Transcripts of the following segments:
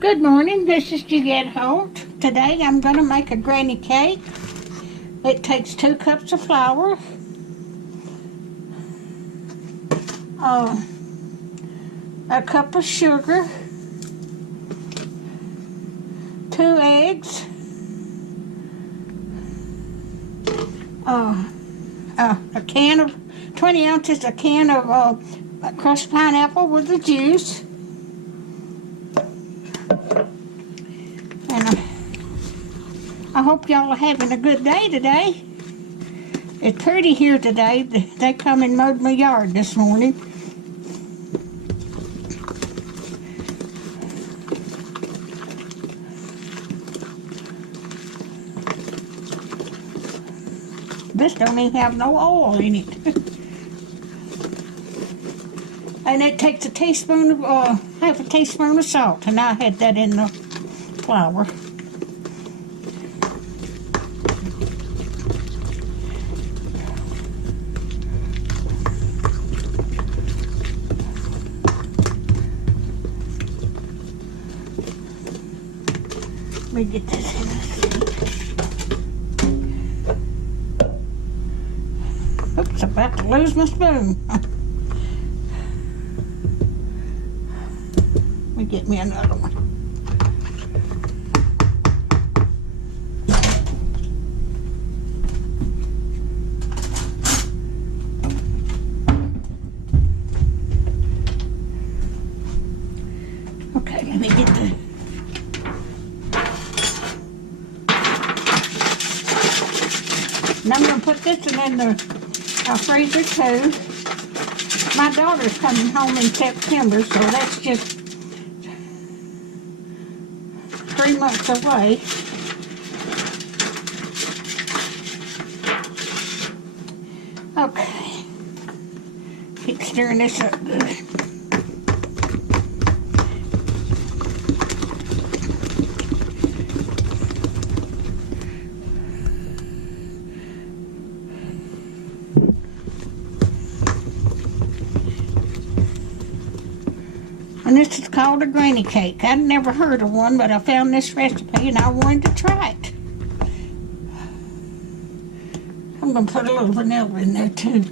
Good morning, this is Juliette Holt. Today I'm going to make a granny cake. It takes 2 cups of flour, a cup of sugar, 2 eggs, a can of 20 ounces, a can of crushed pineapple with the juice. And I hope y'all are having a good day today. It's pretty here today. They come and mowed my yard this morning. This don't even have no oil in it. And it takes a teaspoon of, half a teaspoon of salt, and I had that in the flour. Let me get this in the Oops, about to lose my spoon. Let me get me another one. Okay, let me get the and I'm going to put this in the freezer too. My daughter's coming home in September, so that's just 3 months away. Okay. Keep stirring this up good. And this is called a granny cake. I'd never heard of one, but I found this recipe and I wanted to try it. I'm going to put a little vanilla in there too.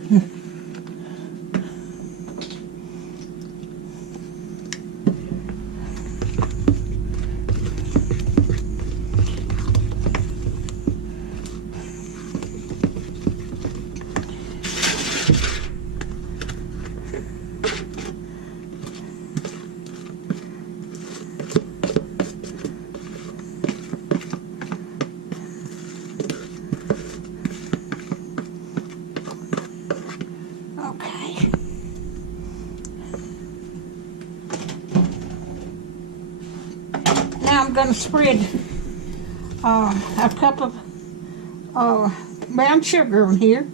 Now I'm going to spread a cup of brown sugar on here.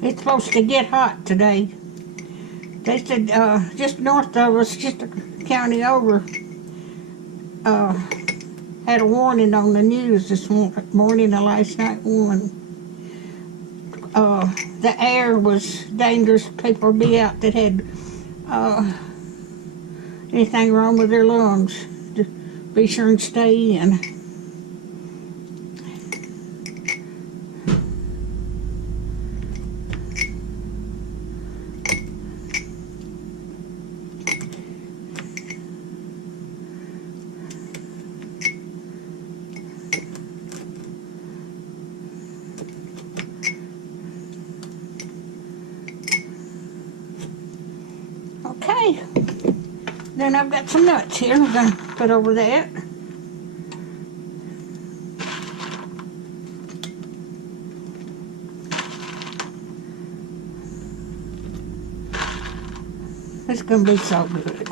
It's supposed to get hot today. They said just north of us, just a county over, had a warning on the news this morning or last night one. The air was dangerous. People would be out that had anything wrong with their lungs. Just be sure and stay in. Then I've got some nuts here I'm going to put over that. It's going to be so good.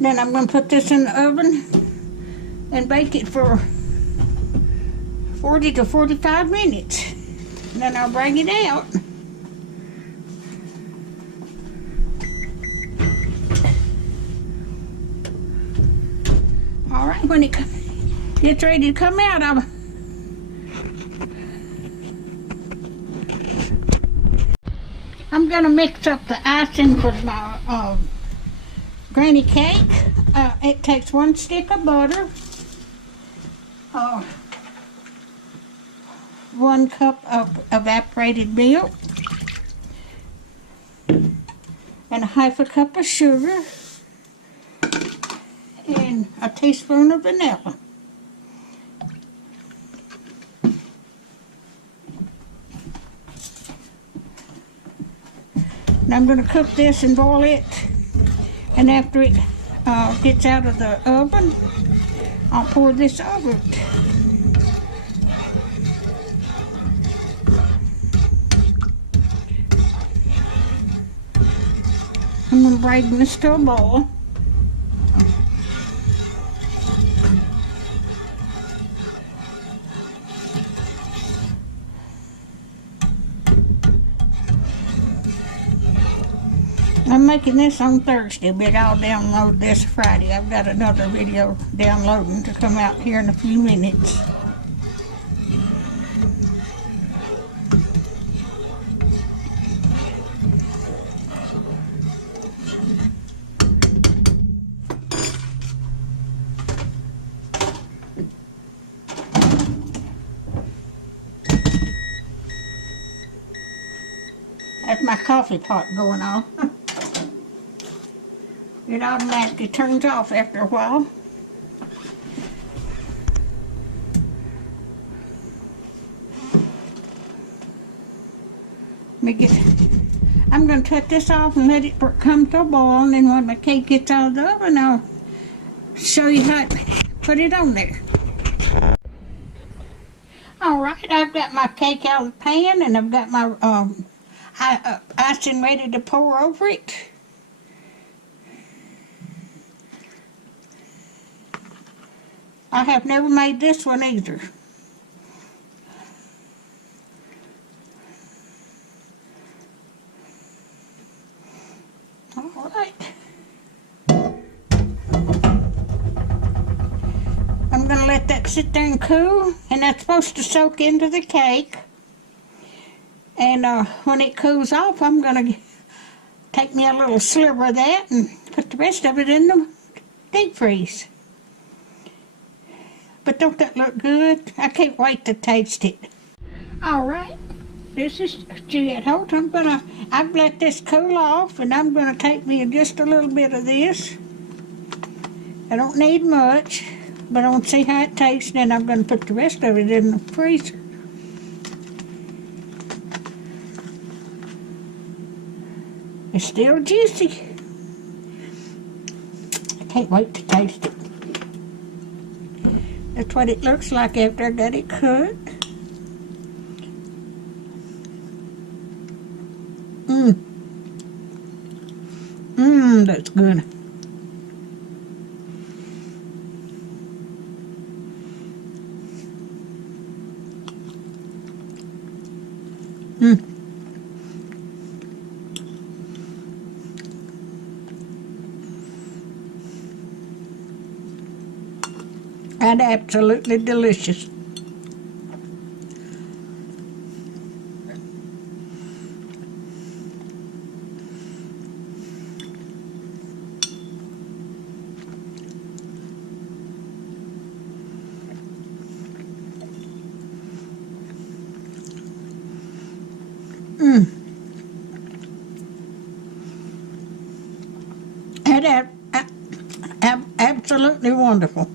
Then I'm going to put this in the oven and bake it for 40 to 45 minutes. Then I'll bring it out. All right, when it gets ready to come out, I'm going to mix up the icing for my granny cake. It takes 1 stick of butter, 1 cup of evaporated milk, and 1/2 cup of sugar, and a teaspoon of vanilla. And I'm going to cook this and boil it, and after it gets out of the oven, I'll pour this over it. I'm going to bring this to a boil. I'm making this on Thursday, but I'll download this Friday. I've got another video downloading to come out here in a few minutes. That's my coffee pot going off. It automatically turns off after a while. I'm going to cut this off and let it come to a boil, and then when my cake gets out of the oven, I'll show you how to put it on there. Alright, I've got my cake out of the pan, and I've got my icing ready to pour over it. I have never made this one either. All right. I'm going to let that sit there and cool, and that's supposed to soak into the cake. And when it cools off, I'm going to take me a little sliver of that and put the rest of it in the deep freeze. But don't that look good? I can't wait to taste it. All right, this is Juliet Holt. I've let this cool off, and I'm gonna take me just a little bit of this. I don't need much, but I want to see how it tastes, and then I'm gonna put the rest of it in the freezer. It's still juicy. I can't wait to taste it. That's what it looks like after I got it cooked. That's good. And absolutely delicious. Absolutely wonderful.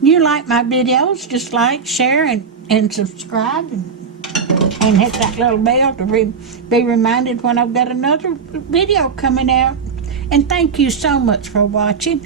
You like my videos, just like, share, and subscribe, and hit that little bell to be reminded when I've got another video coming out. And thank you so much for watching.